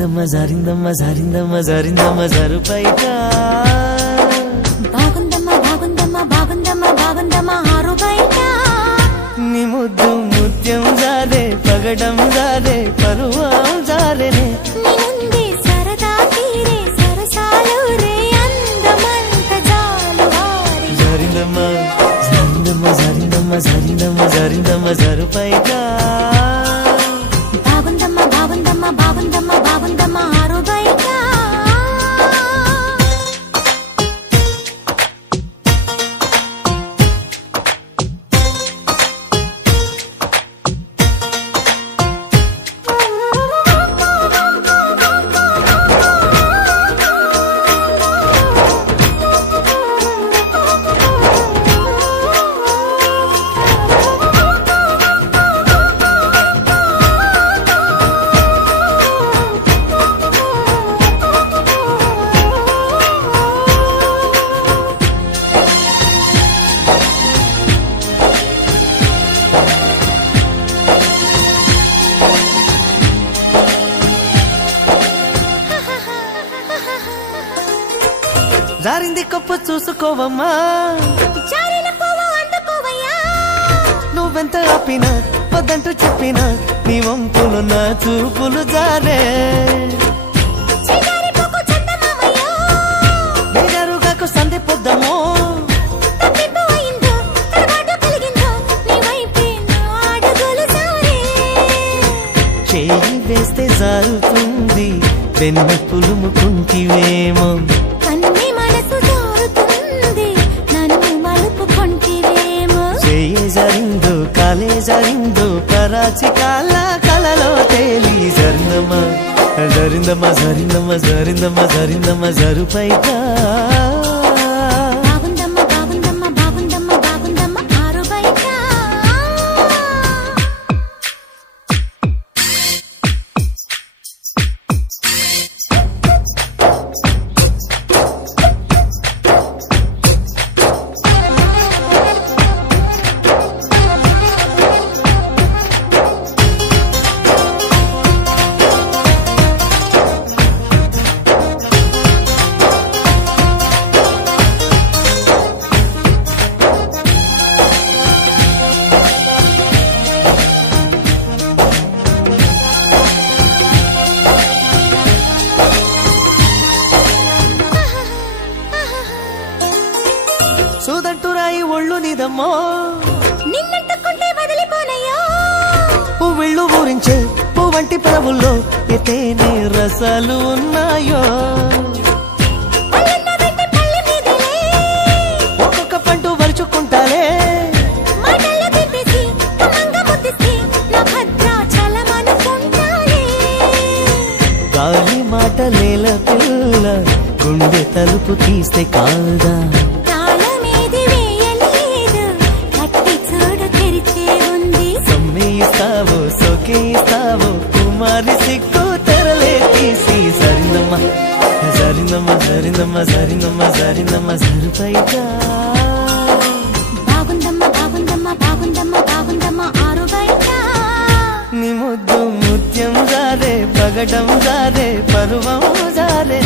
జారిందమ్మ జారిందమ్మ జారిందమ్మ జారిందమ్మ జరుపైట బాగుందమ్మ బాగుందమ్మ బాగుందమ్మ బాగుందమ్మ ఆరు బయట నీ ముద్దు ముత్యం జారే పగడం జారే పరువం జారేనే నీ ముందే సరదా తీరే సరసాలు రే అందమంత జాలు వారి జారిందమ్మ జారిందమ్మ జారిందమ్మ జారిందమ్మ జారిందమ్మ జరుపైట బాగుందమ్మ బాగుందమ్మ బాగుందమ్మ బాగుందమ్మ ఆరు బయట జారింది కప్పు చూసుకోవమ్మా జారిన పువ్వు అందుకోవయ్యా నువ్వెంత ఆపినా వద్దంటూ చెప్పినా నీ వంపులు నా చూపులు జారే చిగారి పువ్వు చందమామయ్యా నిజరుగాకు సంధి పొద్దమో తప్పిపో అయిందో తడబాటు కలిగిందో నీ వైపే నా అడుగులు సారే చేయి వేస్తే జారుతుంది వెన్న పులుముకుంటివేమో కన్ని మనసు జారుతుంది నన్ను మలుపుకొంటివేమో చేయి జారిందో కాలే జారిందో పరాచి కాల కలలో తేలి జరిందమ్మ జరిందమ్మ జరిందమ్మ జరిందమ్మ జరిందమ్మ జరుపైట బాగుందమ్మ బాగుందమ్మ బాగుందమ్మ బాగుందమ్మ ఆరు బయట సూదంటురాయి ఒళ్ళు నీదమ్మో నిన్నంటుకుంటే వదిలిపోనయ్యా పువ్విళ్ళు ఊరించే పువ్వంటి పెదవుల్లో ఎతేనే రసాలు ఉన్నాయో పల్లెన్న వెంట పల్లె మీదలే ఒక్కొక్క పండు వరుచుకుంటాలే మాటల్లో తిప్పేసి కమంగా ముద్దిస్తే నా భద్రాచలమనుకుంటాలే గాలి మాటలేల పిల్ల గుండె తలుపు తీస్తే కాదా తాళమేది వేయలేదు కట్టి చూడు తెరిచే ఉంది సమ్మేయిస్తావో సోకేయిస్తావో కుమారి సిక్కు తెరలే తీసి జరిందమ్మ జరిందమ్మ జరిందమ్మ జరిందమ్మ జరిందమ్మ జరుపైట బాగుందమ్మ బాగుందమ్మ బాగుందమ్మ బాగుందమ్మ ఆరు బయట నీ ముద్దు ముత్యం జారే పగడం జారే పరువం జారే